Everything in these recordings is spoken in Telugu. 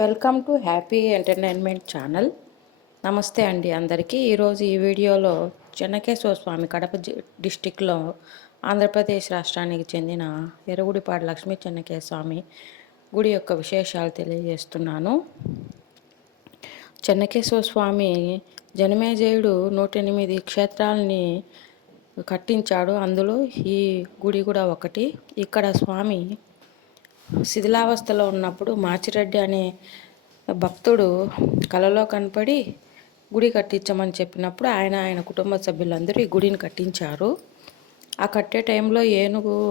Welcome to happy entertainment channel. నమస్తే అండి అందరికీ. ఈరోజు ఈ వీడియోలో చెన్నకేశవ స్వామి కడప డిస్టిక్లో ఆంధ్రప్రదేశ్ రాష్ట్రానికి చెందిన ఎరుగుడిపాడు లక్ష్మీ చెన్నకేశవ స్వామి గుడి యొక్క విశేషాలు తెలియజేస్తున్నాను. చెన్నకేశవ స్వామి జనమేజయుడు 108 క్షేత్రాలని కట్టించాడు. అందులో ఈ గుడి కూడా ఒకటి. ఇక్కడ స్వామి శిథిలావస్థలో ఉన్నప్పుడు మాచిరెడ్డి అనే భక్తుడు కలలో కనపడి గుడి కట్టించమని చెప్పినప్పుడు ఆయన కుటుంబ సభ్యులందరూ ఈ గుడిని కట్టించారు. ఆ కట్టే టైంలో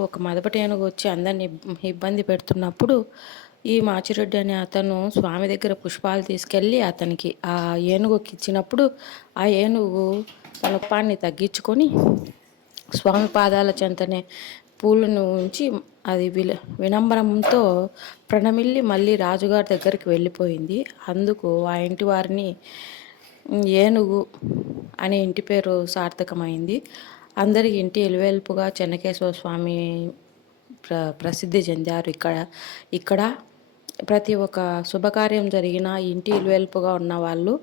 ఒక మదపటి ఏనుగు వచ్చి అందరిని ఇబ్బంది పెడుతున్నప్పుడు ఈ మాచిరెడ్డి అనే అతను స్వామి దగ్గర పుష్పాలు తీసుకెళ్ళి అతనికి ఆ ఏనుగుకి ఇచ్చినప్పుడు ఆ ఏనుగు తన పాన్ని తగ్గించుకొని స్వామి పాదాల చెంతనే పూలను ఉంచి అది వినంబరంతో ప్రణమిల్లి మళ్ళీ రాజుగారి దగ్గరికి వెళ్ళిపోయింది. అందుకు ఆ ఇంటి వారిని ఏనుగు అనే ఇంటి పేరు సార్థకమైంది. అందరికి ఇంటి ఎలువెల్పుగా చెన్నకేశవ స్వామి ప్రసిద్ధి చెందారు. ఇక్కడ ప్రతి ఒక్క శుభకార్యం జరిగిన ఇంటి ఎలువెల్పుగా ఉన్న వాళ్ళు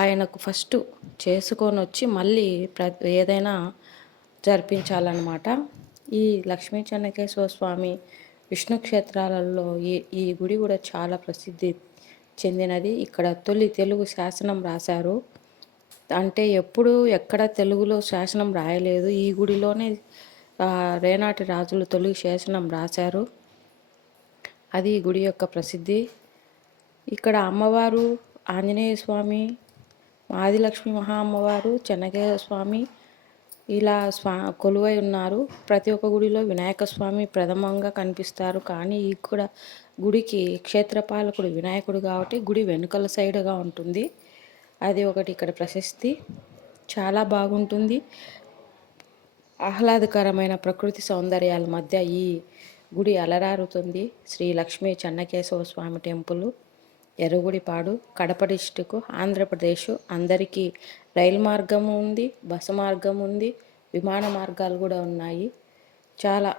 ఆయనకు ఫస్ట్ చేసుకొని వచ్చి మళ్ళీ ఏదైనా జరిపించాలన్నమాట. ఈ లక్ష్మీ చెన్నకేశవ స్వామి విష్ణు క్షేత్రాలలో ఈ గుడి కూడా చాలా ప్రసిద్ధి చెందినది. ఇక్కడ తొలి తెలుగు శాసనం రాశారు. అంటే ఎక్కడ తెలుగులో శాసనం రాయలేదు. ఈ గుడిలోనే రేనాటి రాజులు తొలి శాసనం రాశారు. అది ఈ గుడి యొక్క ప్రసిద్ధి. ఇక్కడ అమ్మవారు ఆంజనేయ స్వామి, ఆదిలక్ష్మి మహా అమ్మవారు, చెన్నకేశవ స్వామి ఇలా కొలువై ఉన్నారు. ప్రతి ఒక్క గుడిలో వినాయక స్వామి ప్రథమంగా కనిపిస్తారు. కానీ ఇక్కడ గుడికి క్షేత్రపాలకుడు వినాయకుడు కాబట్టి గుడి వెనుకల సైడ్గా ఉంటుంది. అది ఒకటి ఇక్కడ ప్రశస్తి. చాలా బాగుంటుంది. ఆహ్లాదకరమైన ప్రకృతి సౌందర్యాల మధ్య ఈ గుడి అలరారుతుంది. శ్రీ లక్ష్మీ చెన్నకేశవ స్వామి టెంపుల్, ఎరుగుడిపాడు, కడప డిస్టిక్, ఆంధ్రప్రదేశ్. అందరికీ రైలు మార్గము ఉంది, బస్సు మార్గం ఉంది, విమాన మార్గాలు కూడా ఉన్నాయి. చాలా